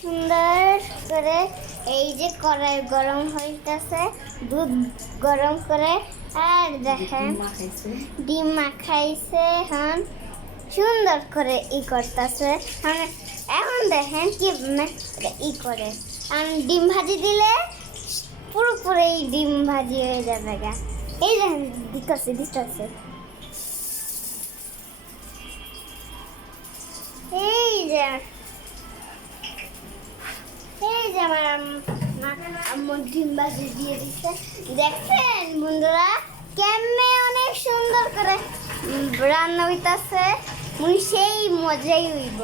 সুন্দর করে এই যে কড়াই গরম হইতেছে, দুধ গরম করে, আর দেখেন ডিম মাখাইছে। এখন সুন্দর করে করতেছে। এখন দেখেন কি করে, ডিম ভাজি দিলে পুরোপুরি ডিম ভাজি হয়ে যাবে গা। এই দেখেন দিতেছে এই যে আমার আম্মু ডিম ভাজি দিয়ে দিচ্ছে। দেখেন বন্ধুরা কেমনে অনেক সুন্দর করে রান্না হইতাছে, সেই মজাই হইব।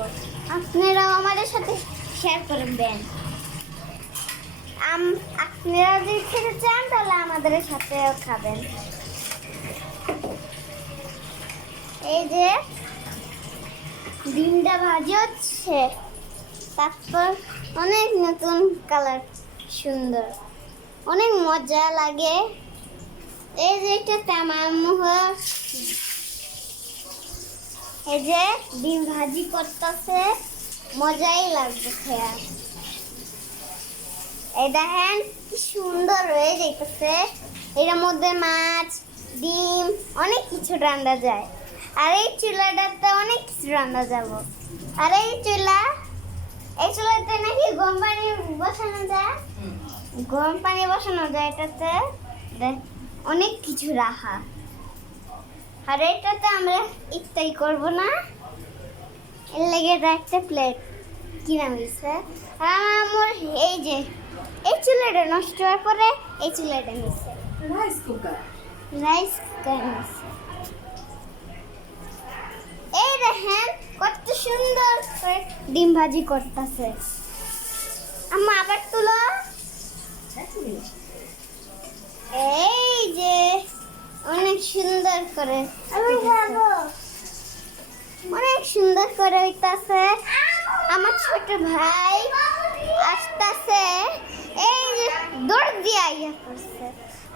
আপনারাও আমাদের সাথে শেয়ার করবেন। আপনারা যদি খেতে চান তাহলে আমাদের সাথেও খাবেন। এই যে ডিমটা ভাজি হচ্ছে, তারপর অনেক নতুন কালার, সুন্দর, অনেক মজা লাগে। এই যে এটা আমার আম্মু এই যে ডিম ভাজি করতেছে, মজাই লাগবে খেয়া। এই দেখেন কি সুন্দর হয়ে যাইতেছে। এর মধ্যে মাছ, ডিম, অনেক কিছু রান্না যায়। আর এই চুলাটাতে অনেক কিছু রান্না যাব। আর এই চুলাতে নাকি গরম পানি বসানো যায়, গরম পানি বসানো যায়। এটাতে অনেক কিছু রাখা। আর এটাতে আমরা ইফতারি করব না, এর লেগে একটা প্লেট কিনা হয়েছে। আর আমার এই যে এই চুলাটা নষ্ট হওয়ার পরে এই চুলাটা নিচ্ছে রাইস কুকার নিচ্ছে। এই দেখেন কত সুন্দর করে ডিম ভাজি করতেছে। আম্মা আবার তুলো। এই যে অনেক সুন্দর করে, আমি খাবো, অনেক সুন্দর করে হইতাছে। আমার ছোট ভাই আসতেছে, এই যে দৌড় দিয়ে ইয়া করছে।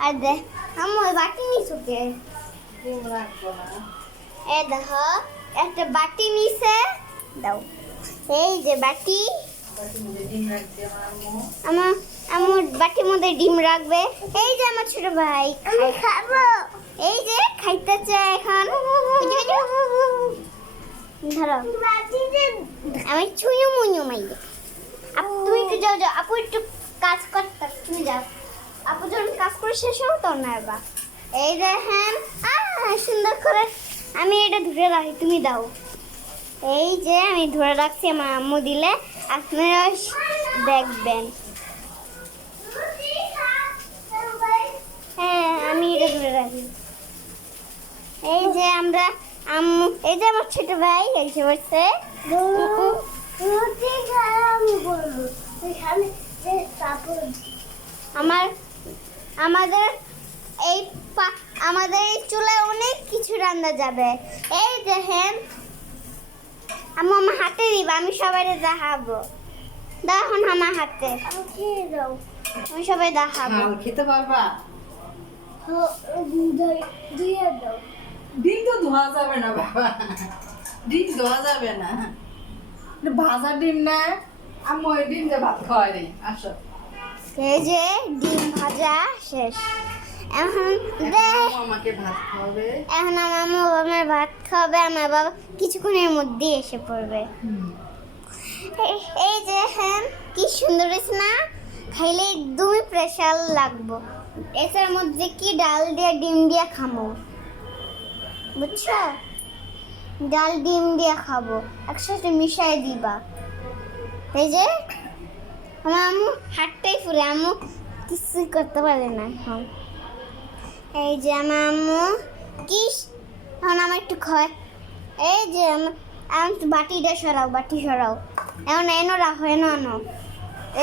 আর দেখ আমি বাটি নিচে, এই দেখো একটা বাটি নিছে, দাও। এই যে বাটি, আমার বাটির মধ্যে ডিম রাখবে। এই যে আমার ছোট ভাই, আমি খাবো। এই যে খাইতেছে এখন। ধরো আমি ছুঁয়ো মুঁয়ো মাইয়ে। তুমি একটু যাও, আপু একটু কাজ করতে, তুমি যাও। আপু যখন কাজ করে শেষ হও তখন আসবা। এই দেখেন সুন্দর করে আমি এটা ধরে রাখি, তুমি দাও। এই যে আমি ধরে রাখছি, আমার আম্মু দিলে আপনারা দেখবেন। হ্যাঁ আমি এটা ধরে রাখি। এই যে আমরা আম্মু, এই যে আমার ছোট ভাই এসে বসছে। আমাদের এই চুলায় অনেক কিছু রান্না যাবে। এই দেখেন আম্মু আমার হাতে দিবা, আমি সবাই দেখাবো। দেখুন আমার হাতে, আমি সবাই দেখাবো। খেতে পারবা? ডিম তো ধোয়া যাবে না বাবা, ডিম ধোয়া যাবে না, ভাজা ডিম না। আম্মু ওই ডিম দিয়ে ভাত খাওয়াই রে। আসো, এই যে ডিম ভাজা শেষ। এখন আমাকে ভাত খাওয়াবে। এখন আমার আমার ভাত খাওয়াবে। আমার বাবা কিছুক্ষণের মধ্যেই এসে পড়বে। এই যে হ্যাঁ কি সুন্দর হয়েছে না, খাইলে একদমই প্রেশার লাগবো। এটার মধ্যে কি ডাল দিয়ে ডিম দিয়ে খাবো, বুঝছো? ডাল ডিম দিয়ে খাবো, একসাথে মিশাই দিবা। এই যে আমার আম্মু হাতটাই ফুলে, আম্মু কিছুই করতে পারে না এখন। এই যে আমার আম্মু কি এখন আমার একটু খায়। এই যে আমার বাটিটা সরাও, বাটি সরাও, এখন এনো রাখো, আনো।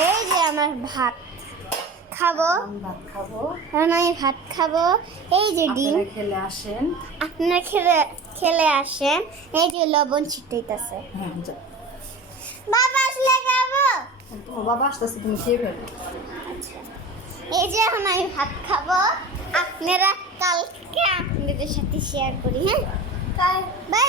এই যে আমার ভাত খাবো, এখন আমি ভাত খাবো। এই যে ডিম খেলে আসেন, আপনারা খেলে আসেন। এই যে লবণ ছিটাইতেছে, বাবা আসলে খাবো। তোমার বাবা আসতেছে, তুমি খেয়ে ফেলো। এই যে এখন আমি ভাত খাবো, আপনারা কালকে আপনাদের সাথে শেয়ার করি। হ্যাঁ, বাই।